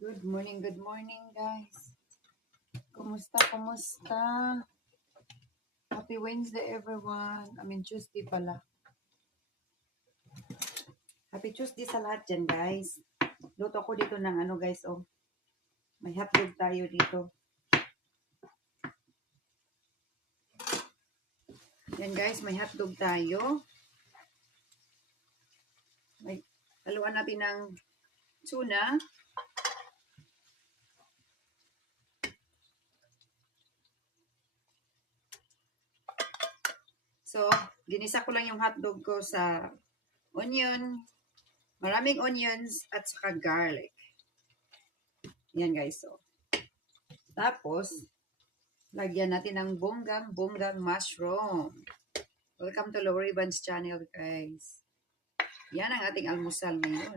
Good morning guys. Kumusta? Happy Wednesday everyone. Tuesday pala. Happy Tuesday sa lahat dyan guys. Luto ko dito ng guys, oh. May hotdog tayo dito. Yan guys, may hotdog tayo. May haluan natin ng tuna. So, ginisa ko lang yung hotdog ko sa onion, maraming onions at saka garlic. Yan guys, so. Tapos, lagyan natin ng bonggang mushroom. Welcome to Lori Van's channel guys. Yan ang ating almusal ngayon.